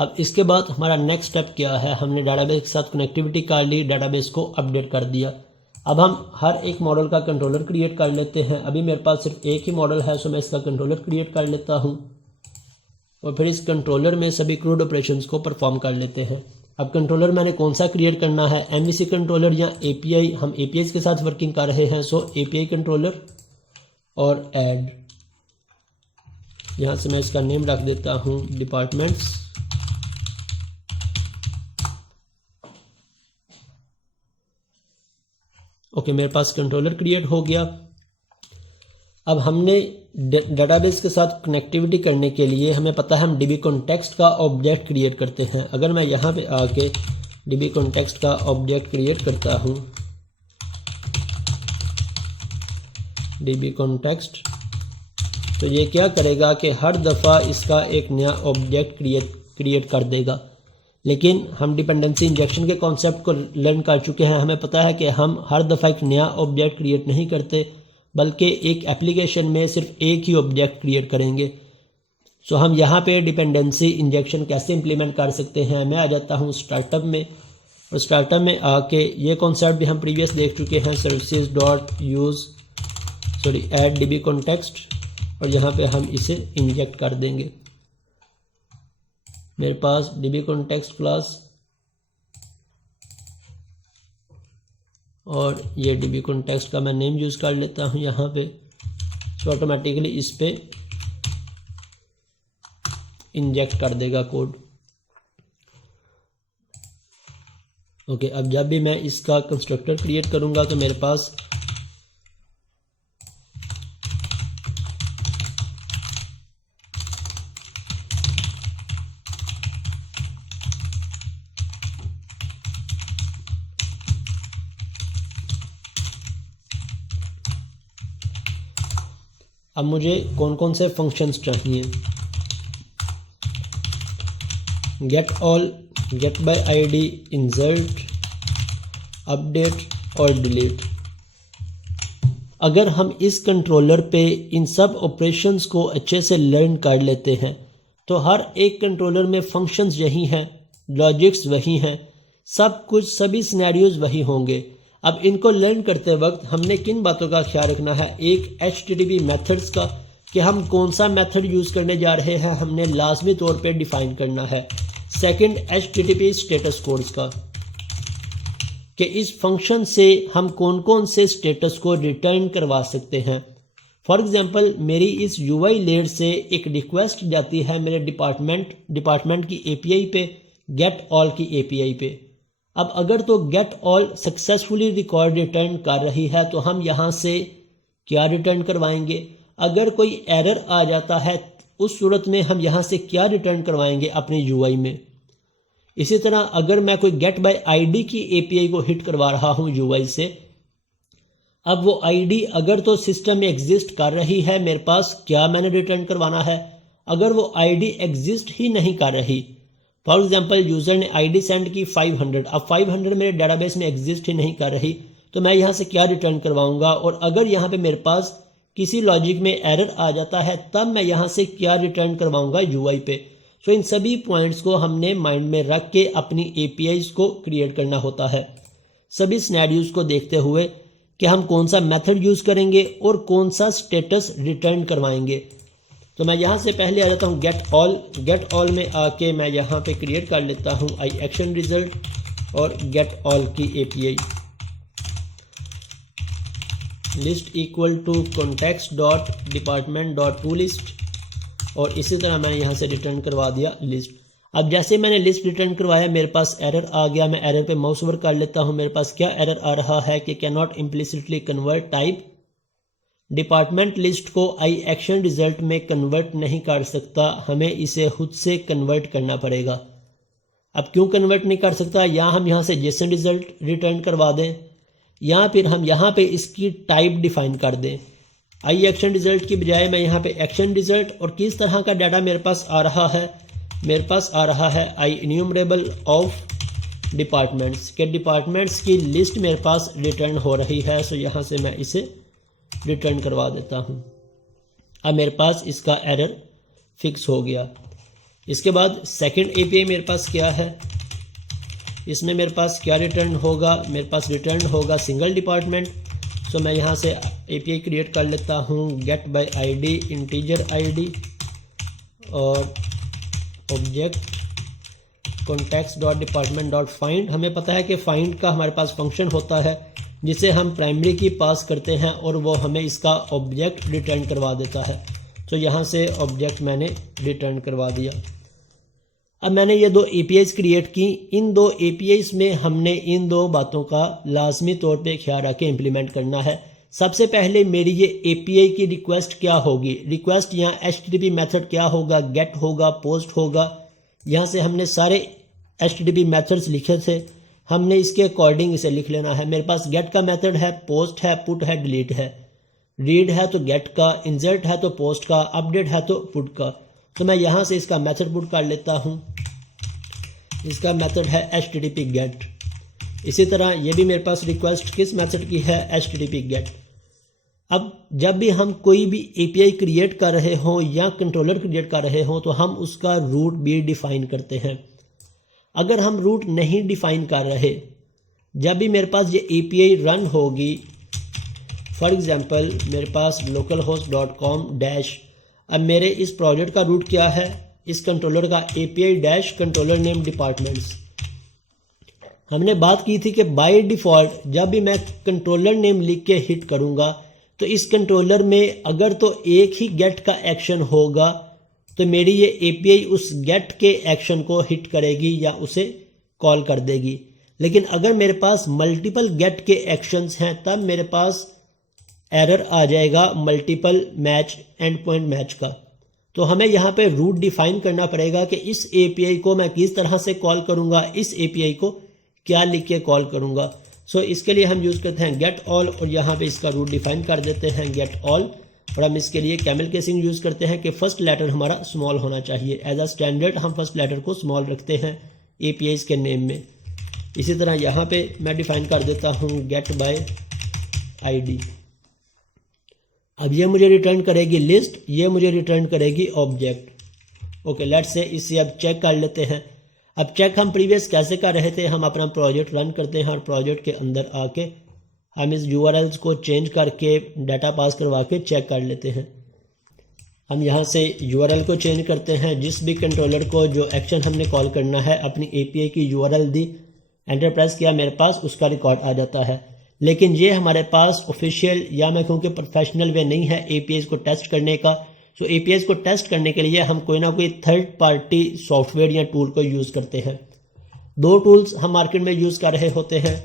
अब इसके बाद हमारा नेक्स्ट स्टेप क्या है, हमने डाटाबेस के साथ कनेक्टिविटी कर ली, डाटाबेस को अपडेट कर दिया। अब हम हर एक मॉडल का कंट्रोलर क्रिएट कर लेते हैं। अभी मेरे पास सिर्फ एक ही मॉडल है, सो मैं इसका कंट्रोलर क्रिएट कर लेता हूँ और फिर इस कंट्रोलर में सभी क्रूड ऑपरेशंस को परफॉर्म कर लेते हैं। अब कंट्रोलर मैंने कौन सा क्रिएट करना है, MVC कंट्रोलर या API, हम APIs के साथ वर्किंग कर रहे हैं, सो API कंट्रोलर और ऐड। यहाँ से मैं इसका नेम रख देता हूँ डिपार्टमेंट्स। ओके, मेरे पास कंट्रोलर क्रिएट हो गया। अब हमने डेटाबेस के साथ कनेक्टिविटी करने के लिए हमें पता है हम DB कॉन्टेक्स्ट का ऑब्जेक्ट क्रिएट करते हैं। अगर मैं यहाँ पे आके DB कॉन्टेक्स्ट का ऑब्जेक्ट क्रिएट करता हूँ, DB कॉन्टेक्स्ट, तो ये क्या करेगा कि हर दफ़ा इसका एक नया ऑब्जेक्ट क्रिएट कर देगा। लेकिन हम डिपेंडेंसी इंजेक्शन के कॉन्सेप्ट को लर्न कर चुके हैं, हमें पता है कि हम हर दफ़ा एक नया ऑब्जेक्ट क्रिएट नहीं करते, बल्कि एक एप्लीकेशन में सिर्फ एक ही ऑब्जेक्ट क्रिएट करेंगे। सो हम यहाँ पे डिपेंडेंसी इंजेक्शन कैसे इम्प्लीमेंट कर सकते हैं, मैं आ जाता हूँ स्टार्टअप में, और स्टार्टअप में आके ये कॉन्सेप्ट भी हम प्रीवियस देख चुके हैं, ऐड DB कॉन्टेक्स्ट, और यहाँ पे हम इसे इंजेक्ट कर देंगे। मेरे पास DB कॉन्टेक्स्ट क्लास और ये DB कॉन्टेक्स्ट का मैं नेम यूज़ कर लेता हूँ यहाँ पे, तो ऑटोमेटिकली इस पे इंजेक्ट कर देगा कोड। ओके, अब जब भी मैं इसका कंस्ट्रक्टर क्रिएट करूँगा तो मेरे पास अब मुझे कौन कौन से फंक्शंस चाहिए, get all, get by ID, insert, update और डिलीट। अगर हम इस कंट्रोलर पे इन सब ऑपरेशंस को अच्छे से लर्न कर लेते हैं तो हर एक कंट्रोलर में फंक्शंस यही हैं, लॉजिक्स वही हैं, सब कुछ, सभी सिनेरियोज वही होंगे। अब इनको लर्न करते वक्त हमने किन बातों का ख्याल रखना है, एक HTTP मेथड्स का, कि हम कौन सा मेथड यूज़ करने जा रहे हैं हमने लाजमी तौर पे डिफ़ाइन करना है। सेकंड, HTTP स्टेटस कोड्स का, कि इस फंक्शन से हम कौन कौन से स्टेटस को रिटर्न करवा सकते हैं। फॉर एग्जांपल, मेरी इस UI लेयर से एक रिक्वेस्ट जाती है मेरे डिपार्टमेंट की API पे, गेट ऑल की API पे। अब अगर तो get all successfully record return कर रही है तो हम यहाँ से क्या रिटर्न करवाएंगे, अगर कोई एरर आ जाता है उस सूरत में हम यहाँ से क्या रिटर्न करवाएंगे अपने UI में। इसी तरह अगर मैं कोई गेट बाय ID की API को हिट करवा रहा हूँ UI से, अब वो ID अगर तो सिस्टम में एग्जिस्ट कर रही है, मेरे पास क्या मैंने रिटर्न करवाना है। अगर वो ID एग्जिस्ट ही नहीं कर रही, फॉर एग्जांपल यूज़र ने ID सेंड की 500, अब 500 मेरे डाटाबेस में एग्जिस्ट ही नहीं कर रही, तो मैं यहाँ से क्या रिटर्न करवाऊँगा। और अगर यहाँ पे मेरे पास किसी लॉजिक में एरर आ जाता है तब मैं यहाँ से क्या रिटर्न करवाऊँगा UI पे। सो इन सभी पॉइंट्स को हमने माइंड में रख के अपनी APIs को क्रिएट करना होता है, सभी सिनेरियोज को देखते हुए कि हम कौन सा मेथड यूज़ करेंगे और कौन सा स्टेटस रिटर्न करवाएंगे। तो मैं यहाँ से पहले आ जाता हूँ गेट ऑल में आके मैं यहाँ पे क्रिएट कर लेता हूँ iAction रिजल्ट और गेट ऑल की API, list equal to context dot department dot to list, और इसी तरह मैंने यहाँ से रिटर्न करवा दिया लिस्ट। अब जैसे मैंने लिस्ट रिटर्न करवाया मेरे पास एरर आ गया, मैं एरर पे माउस ओवर कर लेता हूँ। मेरे पास क्या एरर आ रहा है कि can not implicitly convert type, department list को iAction रिजल्ट में कन्वर्ट नहीं कर सकता, हमें इसे खुद से कन्वर्ट करना पड़ेगा। अब क्यों कन्वर्ट नहीं कर सकता, या हम यहाँ से JSON रिजल्ट रिटर्न करवा दें, या फिर हम यहाँ पे इसकी टाइप डिफाइन कर दें। iAction रिजल्ट की बजाय मैं यहाँ पे एक्शन रिजल्ट, और किस तरह का डाटा मेरे पास आ रहा है, मेरे पास आ रहा है IEnumerable ऑफ डिपार्टमेंट्स, के डिपार्टमेंट्स की लिस्ट मेरे पास रिटर्न हो रही है। सो यहाँ से मैं इसे रिटर्न करवा देता हूँ। अब मेरे पास इसका एरर फिक्स हो गया। इसके बाद सेकंड एपीआई मेरे पास क्या है, इसमें मेरे पास क्या रिटर्न होगा, मेरे पास रिटर्न होगा सिंगल डिपार्टमेंट। सो मैं यहाँ से एपीआई क्रिएट कर लेता हूँ get by ID integer ID और ऑब्जेक्ट context.department.find। हमें पता है कि फाइंड का हमारे पास फंक्शन होता है जिसे हम प्राइमरी की पास करते हैं और वो हमें इसका ऑब्जेक्ट रिटर्न करवा देता है। तो यहाँ से ऑब्जेक्ट मैंने रिटर्न करवा दिया। अब मैंने ये दो एपीआईज क्रिएट की। इन दो एपीआईज में हमने इन दो बातों का लाजमी तौर पे ख्याल रख के इम्प्लीमेंट करना है। सबसे पहले मेरी ये एपीआई की रिक्वेस्ट क्या होगी, रिक्वेस्ट यहाँ HTTP मेथड क्या होगा, गेट होगा, पोस्ट होगा। यहाँ से हमने सारे HTTP मेथड्स लिखे थे, हमने इसके अकॉर्डिंग इसे लिख लेना है। मेरे पास गेट का मेथड है, पोस्ट है, पुट है, डिलीट है, रीड है तो गेट का, इंसर्ट है तो पोस्ट का, अपडेट है तो पुट का। तो मैं यहाँ से इसका मेथड पुट कर लेता हूँ। इसका मेथड है HTTP गेट। इसी तरह ये भी मेरे पास रिक्वेस्ट किस मेथड की है, HTTP गेट। अब जब भी हम कोई भी एपीआई क्रिएट कर रहे हों या कंट्रोलर क्रिएट कर रहे हों तो हम उसका रूट भी डिफाइन करते हैं। अगर हम रूट नहीं डिफाइन कर रहे, जब भी मेरे पास ये एपीआई रन होगी, फॉर एग्जांपल मेरे पास localhost.com डैश, अब मेरे इस प्रोजेक्ट का रूट क्या है, इस कंट्रोलर का API dash controller name departments. हमने बात की थी कि बाय डिफ़ॉल्ट जब भी मैं कंट्रोलर नेम लिख के हिट करूँगा तो इस कंट्रोलर में अगर तो एक ही गेट का एक्शन होगा तो मेरी ये एपीआई उस गेट के एक्शन को हिट करेगी या उसे कॉल कर देगी। लेकिन अगर मेरे पास मल्टीपल गेट के एक्शंस हैं तब मेरे पास एरर आ जाएगा multiple match and point match का। तो हमें यहाँ पे रूट डिफाइन करना पड़ेगा कि इस एपीआई को मैं किस तरह से कॉल करूँगा, इस एपीआई को क्या लिख के कॉल करूँगा। सो इसके लिए हम यूज़ करते हैं गेट ऑल और यहाँ पे इसका रूट डिफाइन कर देते हैं गेट ऑल। और हम इसके लिए कैमल केसिंग यूज़ करते हैं कि फर्स्ट लेटर हमारा स्मॉल होना चाहिए। एज अ स्टैंडर्ड हम फर्स्ट लेटर को स्मॉल रखते हैं एपीआईज के नेम में। इसी तरह यहाँ पे मैं डिफाइन कर देता हूँ गेट बाय आईडी। अब ये मुझे रिटर्न करेगी लिस्ट, ये मुझे रिटर्न करेगी ऑब्जेक्ट। ओके, लेट्स से इसे अब चेक कर लेते हैं। अब चेक हम प्रीवियस कैसे कर रहे थे, हम अपना प्रोजेक्ट रन करते हैं और प्रोजेक्ट के अंदर आके हम इस URLs को चेंज करके डाटा पास करवा के चेक कर लेते हैं। हम यहाँ से URL को चेंज करते हैं। जिस भी कंट्रोलर को जो एक्शन हमने कॉल करना है अपनी API की URL दी, एंटर प्रेस किया, मेरे पास उसका रिकॉर्ड आ जाता है। लेकिन ये हमारे पास ऑफिशियल या मैं कहूँ कि प्रोफेशनल वे नहीं है APIs को टेस्ट करने का। सो APIs को टेस्ट करने के लिए हम कोई ना कोई थर्ड पार्टी सॉफ्टवेयर या टूल को यूज़ करते हैं। दो टूल्स हम मार्केट में यूज़ कर रहे होते हैं।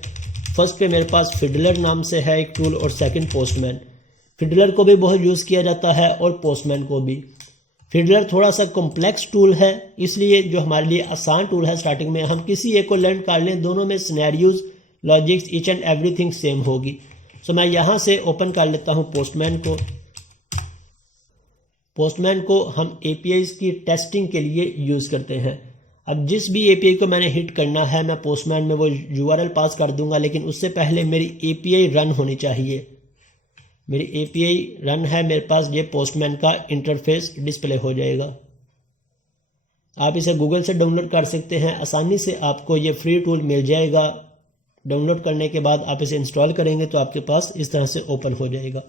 फर्स्ट पे मेरे पास फिडलर नाम से है एक टूल और सेकंड पोस्टमैन। फिडलर को भी बहुत यूज़ किया जाता है और पोस्टमैन को भी। फिडलर थोड़ा सा कॉम्प्लेक्स टूल है, इसलिए जो हमारे लिए आसान टूल है स्टार्टिंग में हम किसी एक को लर्न कर लें, दोनों में scenarios logics each and everything same होगी। सो मैं यहाँ से ओपन कर लेता हूँ पोस्टमैन को। पोस्टमैन को हम APIs की टेस्टिंग के लिए यूज़ करते हैं। अब जिस भी API को मैंने हिट करना है मैं पोस्टमैन में वो URL पास कर दूंगा, लेकिन उससे पहले मेरी API रन होनी चाहिए। मेरी API रन है मेरे पास, ये पोस्टमैन का इंटरफेस डिस्प्ले हो जाएगा। आप इसे गूगल से डाउनलोड कर सकते हैं, आसानी से आपको ये फ्री टूल मिल जाएगा। डाउनलोड करने के बाद आप इसे इंस्टॉल करेंगे तो आपके पास इस तरह से ओपन हो जाएगा।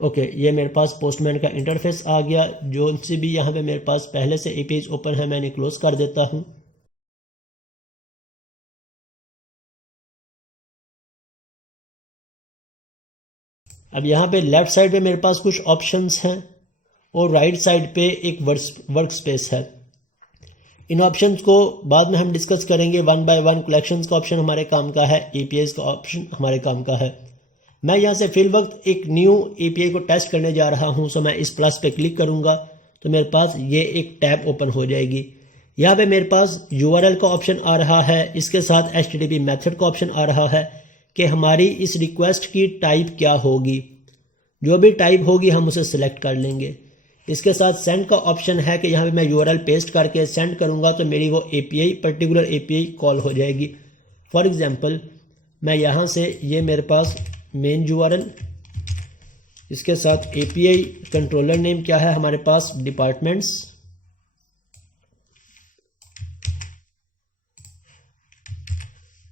ओके, ये मेरे पास पोस्टमैन का इंटरफेस आ गया। जो से भी यहाँ पे मेरे पास पहले से APIs ओपन है मैंने क्लोज कर देता हूँ। अब यहाँ पे लेफ्ट साइड पे मेरे पास कुछ ऑप्शंस हैं और राइट साइड पे एक वर्क स्पेस है। इन ऑप्शंस को बाद में हम डिस्कस करेंगे वन बाय वन। कलेक्शंस का ऑप्शन हमारे काम का है, APIs का ऑप्शन हमारे काम का है। मैं यहाँ से फिल वक्त एक न्यू API को टेस्ट करने जा रहा हूँ। सो मैं इस प्लस पे क्लिक करूँगा तो मेरे पास ये एक टैब ओपन हो जाएगी। यहाँ पे मेरे पास URL का ऑप्शन आ रहा है, इसके साथ HTTP मेथड का ऑप्शन आ रहा है कि हमारी इस रिक्वेस्ट की टाइप क्या होगी। जो भी टाइप होगी हम उसे सिलेक्ट कर लेंगे। इसके साथ सेंड का ऑप्शन है कि यहाँ पे मैं URL पेस्ट करके सेंड करूँगा तो मेरी वो API पर्टिकुलर API कॉल हो जाएगी। फॉर एग्जांपल मैं यहाँ से ये मेरे पास मेन URL, इसके साथ API कंट्रोलर नेम क्या है हमारे पास डिपार्टमेंट्स,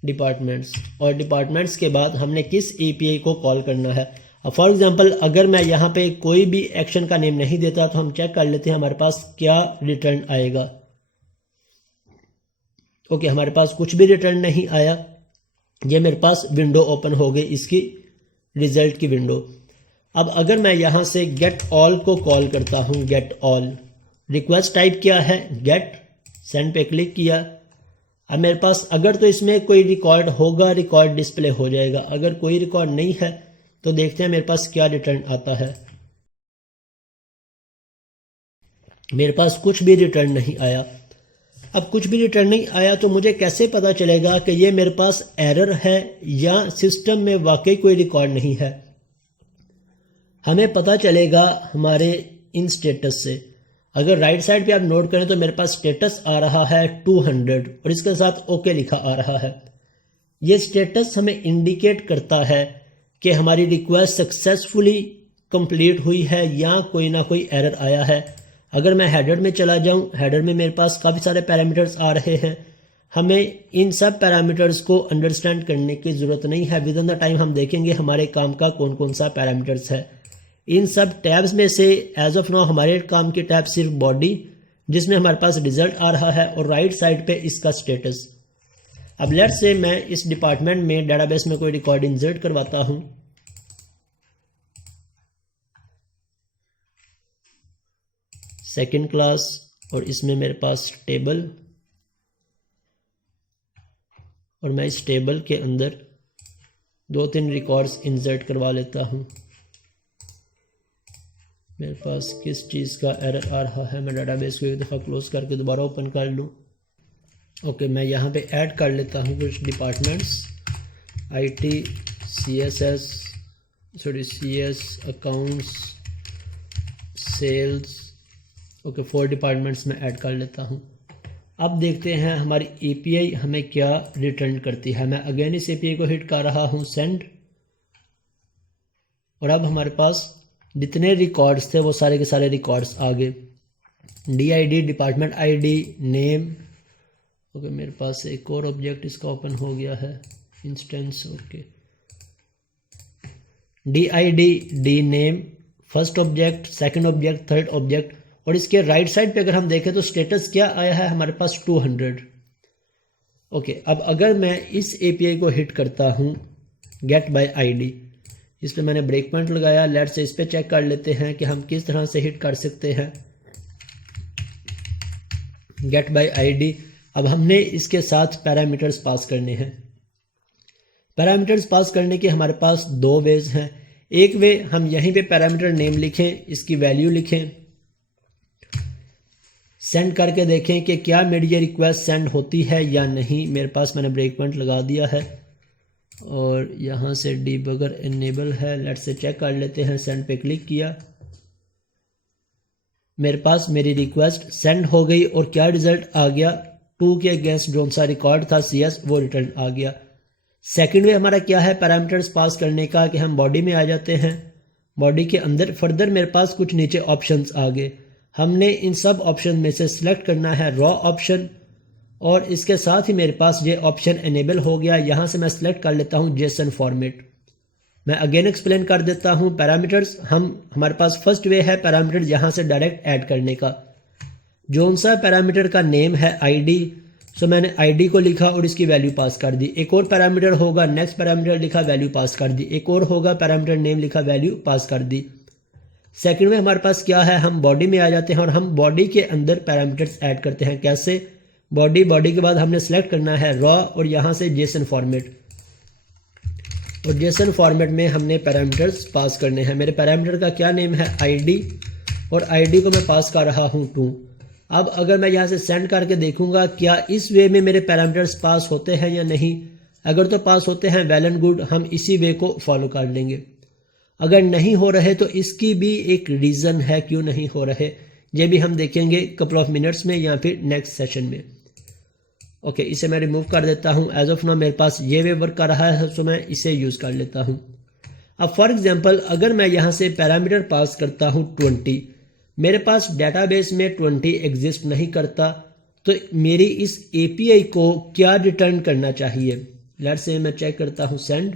डिपार्टमेंट्स, और डिपार्टमेंट्स के बाद हमने किस एपीआई को कॉल करना है। अब फॉर एग्जांपल अगर मैं यहाँ पे कोई भी एक्शन का नेम नहीं देता तो हम चेक कर लेते हैं हमारे पास क्या रिटर्न आएगा। ओके, हमारे पास कुछ भी रिटर्न नहीं आया। ये मेरे पास विंडो ओपन हो गई, इसकी रिजल्ट की विंडो। अब अगर मैं यहाँ से गेट ऑल को कॉल करता हूँ, गेट ऑल, रिक्वेस्ट टाइप किया है गेट, सेंड पे क्लिक किया। अब मेरे पास अगर तो इसमें कोई रिकॉर्ड होगा, रिकॉर्ड डिस्प्ले हो जाएगा। अगर कोई रिकॉर्ड नहीं है तो देखते हैं मेरे पास क्या रिटर्न आता है। मेरे पास कुछ भी रिटर्न नहीं आया। अब कुछ भी रिटर्न नहीं आया तो मुझे कैसे पता चलेगा कि ये मेरे पास एरर है या सिस्टम में वाकई कोई रिकॉर्ड नहीं है। हमें पता चलेगा हमारे इन स्टेटस से। अगर राइट साइड पे आप नोट करें तो मेरे पास स्टेटस आ रहा है 200 और इसके साथ ओके लिखा आ रहा है। ये स्टेटस हमें इंडिकेट करता है कि हमारी रिक्वेस्ट सक्सेसफुली कंप्लीट हुई है या कोई ना कोई एरर आया है। अगर मैं हेडर में चला जाऊं, हेडर में मेरे पास काफ़ी सारे पैरामीटर्स आ रहे हैं। हमें इन सब पैरामीटर्स को अंडरस्टैंड करने की ज़रूरत नहीं है। विद इन द टाइम हम देखेंगे हमारे काम का कौन कौन सा पैरामीटर्स है। इन सब टैब्स में से एज ऑफ नाउ हमारे काम की टैब सिर्फ बॉडी, जिसमें हमारे पास रिजल्ट आ रहा है, और राइट साइड पे इसका स्टेटस। अब लेट्स से मैं इस डिपार्टमेंट में डेटाबेस में कोई रिकॉर्ड इंसर्ट करवाता हूं। सेकंड क्लास, और इसमें मेरे पास टेबल, और मैं इस टेबल के अंदर 2-3 रिकॉर्ड्स इंसर्ट करवा लेता हूं। मेरे पास किस चीज़ का एरर आ रहा है, मैं डेटाबेस को एक दफ़ा क्लोज करके दोबारा ओपन कर लूँ। ओके, मैं यहाँ पे ऐड कर लेता हूँ कुछ departments, IT, CSS, CS, accounts, sales. Okay, 4 departments में ऐड कर लेता हूँ। अब देखते हैं हमारी API हमें क्या रिटर्न करती है। मैं अगेन इस API को हिट कर रहा हूँ सेंड, और अब हमारे पास जितने रिकॉर्ड्स थे वो सारे के सारे रिकॉर्ड्स आ गए। DID, department ID, name. Okay, मेरे पास एक और ऑब्जेक्ट इसका ओपन हो गया है, instance. Okay, DID, D name, first object, second object, third object. और इसके राइट साइड पे अगर हम देखें तो स्टेटस क्या आया है हमारे पास 200। ओके, अब अगर मैं इस API को हिट करता हूँ गेट बाय ID, इस पर मैंने ब्रेक पॉइंट लगाया। लेट्स से इस पर चेक कर लेते हैं कि हम किस तरह से हिट कर सकते हैं गेट बाय ID। अब हमने इसके साथ पैरामीटर्स पास करने हैं। पैरामीटर्स पास करने के हमारे पास 2 वेज हैं। एक वे, हम यहीं पे पैरामीटर नेम लिखें, इसकी वैल्यू लिखें, सेंड करके देखें कि क्या मेरी ये रिक्वेस्ट सेंड होती है या नहीं। मेरे पास मैंने ब्रेक पॉइंट लगा दिया है और यहाँ से डीबगर इनेबल है। लेट्स से चेक कर लेते हैं। सेंड पे क्लिक किया, मेरे पास मेरी रिक्वेस्ट सेंड हो गई और क्या रिजल्ट आ गया, 2 के अगेंस्ट जो सा रिकॉर्ड था CS वो रिटर्न आ गया। सेकंड वे हमारा क्या है पैरामीटर्स पास करने का, कि हम बॉडी में आ जाते हैं। बॉडी के अंदर फर्दर मेरे पास कुछ नीचे ऑप्शंस आ गए। हमने इन सब ऑप्शन में से सिलेक्ट करना है रॉ ऑप्शन, और इसके साथ ही मेरे पास ये ऑप्शन इनेबल हो गया। यहाँ से मैं सिलेक्ट कर लेता हूँ जेसन फॉर्मेट। मैं अगेन एक्सप्लेन कर देता हूँ। पैरामीटर्स हमारे पास फर्स्ट वे है पैरामीटर यहाँ से डायरेक्ट ऐड करने का। जो सा पैरामीटर का नेम है ID, सो मैंने ID को लिखा और इसकी वैल्यू पास कर दी। एक और पैरामीटर होगा, नेक्स्ट पैरामीटर लिखा, वैल्यू पास कर दी। एक और होगा, पैरामीटर नेम लिखा, वैल्यू पास कर दी। सेकंड में हमारे पास क्या है, हम बॉडी में आ जाते हैं और हम बॉडी के अंदर पैरामीटर्स ऐड करते हैं। कैसे, बॉडी के बाद हमने सेलेक्ट करना है रॉ और यहाँ से जेसन फॉर्मेट, और जेसन फॉर्मेट में हमने पैरामीटर्स पास करने हैं। मेरे पैरामीटर का क्या नेम है ID, और ID को मैं पास कर रहा हूँ 2। अब अगर मैं यहाँ से सेंड करके देखूंगा क्या इस वे में मेरे पैरामीटर्स पास होते हैं या नहीं। अगर तो पास होते हैं वेल एंड गुड, हम इसी वे को फॉलो कर लेंगे। अगर नहीं हो रहे तो इसकी भी एक रीज़न है क्यों नहीं हो रहे, ये भी हम देखेंगे कपल ऑफ मिनट्स में या फिर नेक्स्ट सेशन में। ओके, इसे मैं रिमूव कर देता हूँ। एज ऑफ नाउ मेरे पास ये वे वर्क कर रहा है, तो मैं इसे यूज़ कर लेता हूँ। अब फॉर एग्जांपल अगर मैं यहाँ से पैरामीटर पास करता हूँ 20, मेरे पास डेटाबेस में 20 एग्जिस्ट नहीं करता, तो मेरी इस API को क्या रिटर्न करना चाहिए। लेट्स से मैं चेक करता हूँ सेंड,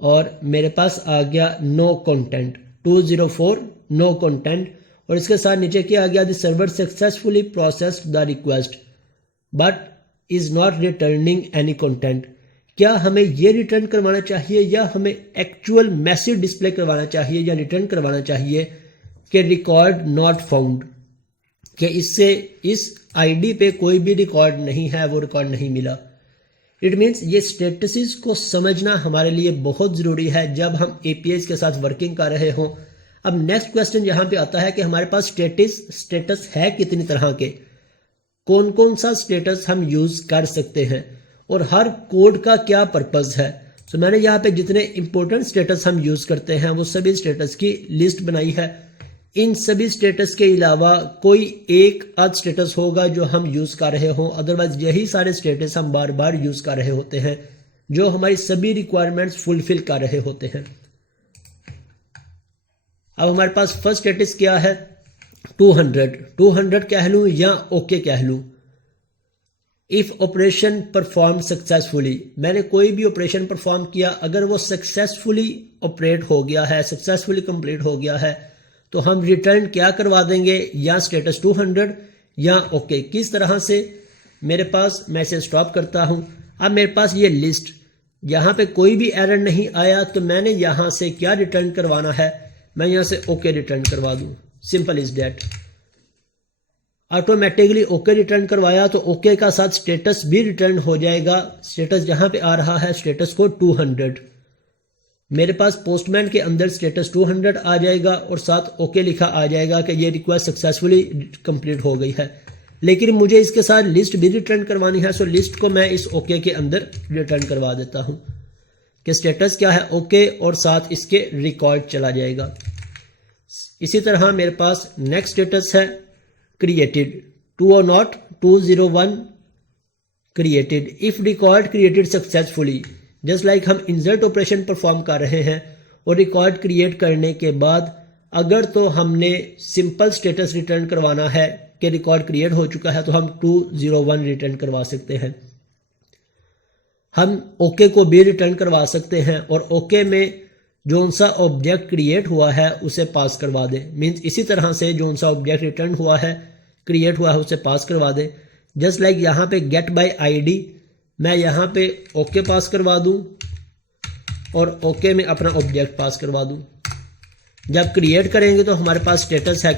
और मेरे पास आ गया नो कंटेंट 204 नो कंटेंट, और इसके साथ नीचे क्या आ गया, the server successfully processed the request but is not returning any content. क्या हमें ये रिटर्न करवाना चाहिए या हमें एक्चुअल मैसेज डिस्प्ले करवाना चाहिए या रिटर्न करवाना चाहिए कि रिकॉर्ड नॉट फाउंड, कि इससे इस आईडी पे कोई भी रिकॉर्ड नहीं है, वो रिकॉर्ड नहीं मिला। इट मीन्स ये स्टेटसेस को समझना हमारे लिए बहुत ज़रूरी है जब हम एपीआईज के साथ वर्किंग कर रहे हों। अब नेक्स्ट क्वेश्चन यहाँ पे आता है कि हमारे पास स्टेटस है कितनी तरह के, कौन कौन सा स्टेटस हम यूज़ कर सकते हैं और हर कोड का क्या पर्पज़ है। तो मैंने यहाँ पे जितने इंपॉर्टेंट स्टेटस हम यूज़ करते हैं वो सभी स्टेटस की लिस्ट बनाई है। इन सभी स्टेटस के अलावा कोई एक आध स्टेटस होगा जो हम यूज़ कर रहे हों, अदरवाइज यही सारे स्टेटस हम बार बार यूज़ कर रहे होते हैं जो हमारी सभी रिक्वायरमेंट्स फुलफिल कर रहे होते हैं। अब हमारे पास फर्स्ट स्टेटस क्या है, 200 कह लूँ या ओके कह लूँ। इफ़ ऑपरेशन परफॉर्म सक्सेसफुली, मैंने कोई भी ऑपरेशन परफॉर्म किया, अगर वो सक्सेसफुली ऑपरेट हो गया है, सक्सेसफुली कंप्लीट हो गया है, तो हम रिटर्न क्या करवा देंगे, या स्टेटस 200 या ओके। किस तरह से, मेरे पास मैसेज स्टॉप करता हूँ। अब मेरे पास ये लिस्ट, यहाँ पे कोई भी एरर नहीं आया, तो मैंने यहाँ से क्या रिटर्न करवाना है, मैं यहाँ से ओके रिटर्न करवा दूँ। Simple is that. Automatically okay return करवाया तो ओके का साथ स्टेटस भी रिटर्न हो जाएगा। स्टेटस जहाँ पे आ रहा है स्टेटस को 200, मेरे पास पोस्टमैन के अंदर स्टेटस 200 आ जाएगा और साथ ओके लिखा आ जाएगा कि ये रिक्वेस्ट सक्सेसफुली कंप्लीट हो गई है। लेकिन मुझे इसके साथ लिस्ट भी रिटर्न करवानी है, सो लिस्ट को मैं इस ओके के अंदर रिटर्न करवा देता हूँ कि स्टेटस क्या है, ओके, और साथ इसके रिकॉर्ड चला जाएगा। इसी तरह मेरे पास नेक्स्ट स्टेटस है created 201 created. If record created successfully, just like हम इंसर्ट ऑपरेशन परफॉर्म कर रहे हैं और रिकॉर्ड क्रिएट करने के बाद अगर तो हमने सिंपल स्टेटस रिटर्न करवाना है कि रिकॉर्ड क्रिएट हो चुका है, तो हम 201 रिटर्न करवा सकते हैं। हम ओके को भी रिटर्न करवा सकते हैं और ओके में जो सा ऑब्जेक्ट क्रिएट हुआ है उसे पास करवा दें। मीन्स इसी तरह से जो सा ऑब्जेक्ट रिटर्न हुआ है, क्रिएट हुआ है, उसे पास करवा दें। जस्ट लाइक यहाँ पे गेट बाय आईडी, मैं यहाँ पे ओके पास करवा दूँ और ओके में अपना ऑब्जेक्ट पास करवा दूँ। जब क्रिएट करेंगे तो हमारे पास स्टेटस है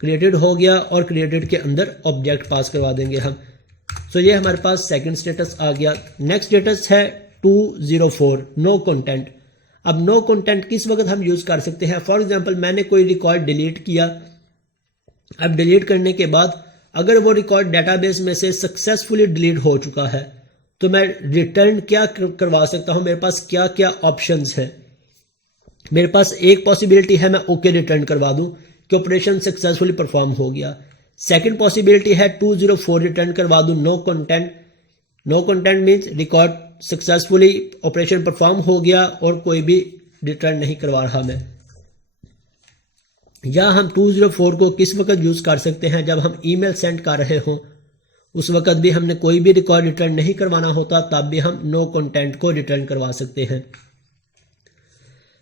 क्रिएटेड हो गया और क्रिएटेड के अंदर ऑब्जेक्ट पास करवा देंगे हम। तो ये हमारे पास सेकंड स्टेटस आ गया। नेक्स्ट स्टेटस है 204 नो कंटेंट। अब नो कंटेंट किस वक्त हम यूज कर सकते हैं, फॉर एग्जांपल मैंने कोई रिकॉर्ड डिलीट किया, अब डिलीट करने के बाद अगर वो रिकॉर्ड डेटाबेस में से सक्सेसफुली डिलीट हो चुका है तो मैं रिटर्न क्या करवा सकता हूं, मेरे पास क्या क्या ऑप्शंस हैं। मेरे पास एक पॉसिबिलिटी है मैं ओके रिटर्न करवा दूं कि ऑपरेशन सक्सेसफुली परफॉर्म हो गया। सेकंड पॉसिबिलिटी है 204 रिटर्न करवा दूं no content. No content means record successfully operation perform हो गया और कोई भी रिटर्न नहीं करवा रहा मैं। या हम 204 को किस वक्त यूज कर सकते हैं, जब हम ईमेल सेंड कर रहे हों, उस वक्त भी हमने कोई भी रिकॉर्ड रिटर्न नहीं करवाना होता, तब भी हम नो कंटेंट को रिटर्न करवा सकते हैं।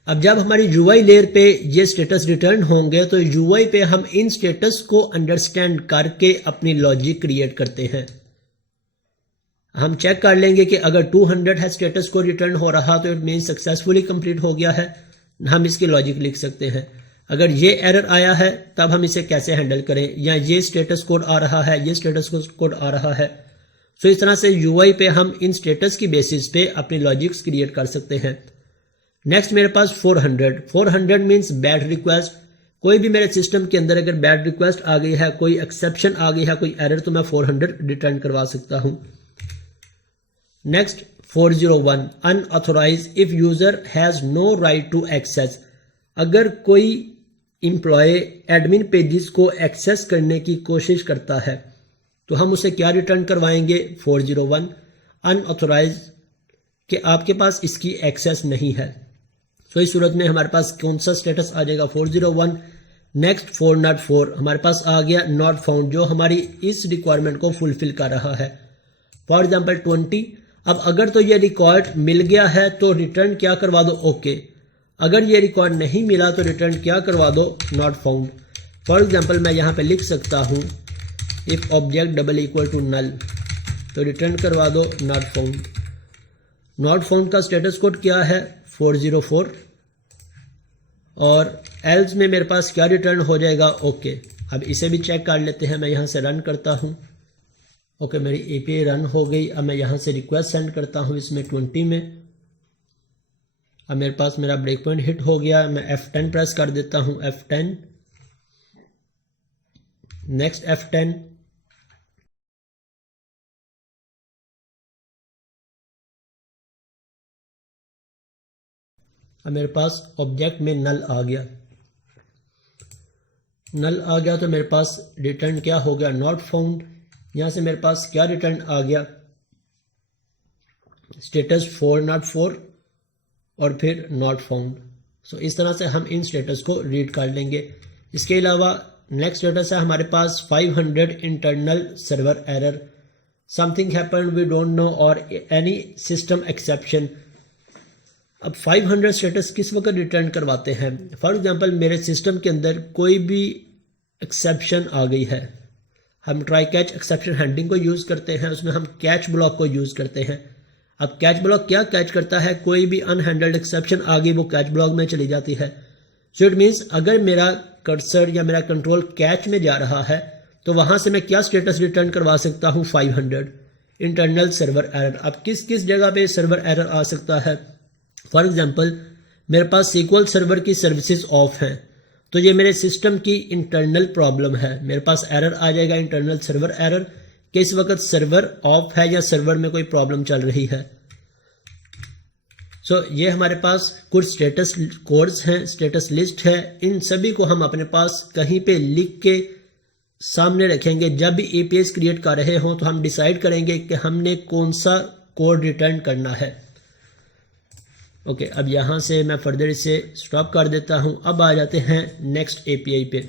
अब जब हमारी यूआई लेयर पे ये स्टेटस रिटर्न होंगे तो यूआई पे हम इन स्टेटस को अंडरस्टैंड करके अपनी लॉजिक क्रिएट करते हैं। हम चेक कर लेंगे कि अगर 200 है स्टेटस को रिटर्न हो रहा तो इट मीन सक्सेसफुली कंप्लीट हो गया है, हम इसकी लॉजिक लिख सकते हैं। अगर ये एरर आया है तब हम इसे कैसे हैंडल करें, या ये स्टेटस कोड आ रहा है, ये स्टेटस कोड आ रहा है। तो इस तरह से यूआई पे हम इन स्टेटस की बेसिस पे अपनी लॉजिक्स क्रिएट कर सकते हैं। नेक्स्ट मेरे पास 400 मीन्स बैड रिक्वेस्ट। कोई भी मेरे सिस्टम के अंदर अगर बैड रिक्वेस्ट आ गई है, कोई एक्सेप्शन आ गई है, कोई एरर, तो मैं 400 रिटर्न करवा सकता हूं। Next 401 unauthorized if user has no right to access. अगर कोई एम्प्लॉय एडमिन पेजेस को एक्सेस करने की कोशिश करता है तो हम उसे क्या रिटर्न करवाएंगे, 401 अनऑथोराइज, कि आपके पास इसकी एक्सेस नहीं है। तो इस सूरत में हमारे पास कौन सा स्टेटस आ जाएगा, 401। नेक्स्ट 404 हमारे पास आ गया नॉट फाउंड, जो हमारी इस रिक्वायरमेंट को फुलफिल कर रहा है। For example 20। अब अगर तो ये रिकॉर्ड मिल गया है तो रिटर्न क्या करवा दो, ओके। अगर ये रिकॉर्ड नहीं मिला तो रिटर्न क्या करवा दो, नॉट फाउंड। फॉर एग्जांपल मैं यहाँ पे लिख सकता हूँ if object double equal to null, तो रिटर्न करवा दो नॉट फाउंड। नॉट फाउंड का स्टेटस कोड क्या है, 404। और एल्स में मेरे पास क्या रिटर्न हो जाएगा, ओके। अब इसे भी चेक कर लेते हैं, मैं यहाँ से रन करता हूँ। ओके, मेरी एपीआई रन हो गई। अब मैं यहाँ से रिक्वेस्ट सेंड करता हूँ इसमें 20 में। अब मेरे पास मेरा ब्रेक पॉइंट हिट हो गया। मैं F10 प्रेस कर देता हूँ, F10, नेक्स्ट F10। अब मेरे पास ऑब्जेक्ट में नल आ गया। नल आ गया तो मेरे पास रिटर्न क्या हो गया, नॉट फाउंड। यहाँ से मेरे पास क्या रिटर्न आ गया, स्टेटस 404 और फिर नॉट फाउंड। सो इस तरह से हम इन स्टेटस को रीड कर लेंगे। इसके अलावा नेक्स्ट स्टेटस है हमारे पास 500 internal server error, something happened we don't know और एनी सिस्टम एक्सेप्शन। अब 500 स्टेटस किस वक्त रिटर्न करवाते हैं, फॉर एग्जांपल मेरे सिस्टम के अंदर कोई भी एक्सेप्शन आ गई है, हम ट्राई कैच एक्सेप्शन हैंडलिंग को यूज़ करते हैं, उसमें हम कैच ब्लॉक को यूज़ करते हैं। अब कैच ब्लॉक क्या कैच करता है, कोई भी अनहैंडल्ड एक्सेप्शन आ गई वो कैच ब्लॉक में चली जाती है। सो इट मीन्स अगर मेरा कर्सर या मेरा कंट्रोल कैच में जा रहा है तो वहाँ से मैं क्या स्टेटस रिटर्न करवा सकता हूँ, 500 इंटरनल सर्वर एरर। अब किस किस जगह पे सर्वर एरर आ सकता है, फॉर एग्जांपल मेरे पास सीक्वल सर्वर की सर्विसेज ऑफ हैं, तो ये मेरे सिस्टम की इंटरनल प्रॉब्लम है। मेरे पास एरर आ जाएगा इंटरनल सर्वर एरर कि इस वक्त सर्वर ऑफ है या सर्वर में कोई प्रॉब्लम चल रही है। सो ये हमारे पास कुछ स्टेटस कोड्स हैं, स्टेटस लिस्ट है। इन सभी को हम अपने पास कहीं पे लिख के सामने रखेंगे। जब भी एपीआई क्रिएट कर रहे हों तो हम डिसाइड करेंगे कि हमने कौन सा कोड रिटर्न करना है। ओके, अब यहाँ से मैं फर्दर इसे स्टॉप कर देता हूँ। अब आ जाते हैं नेक्स्ट एपीआई पे।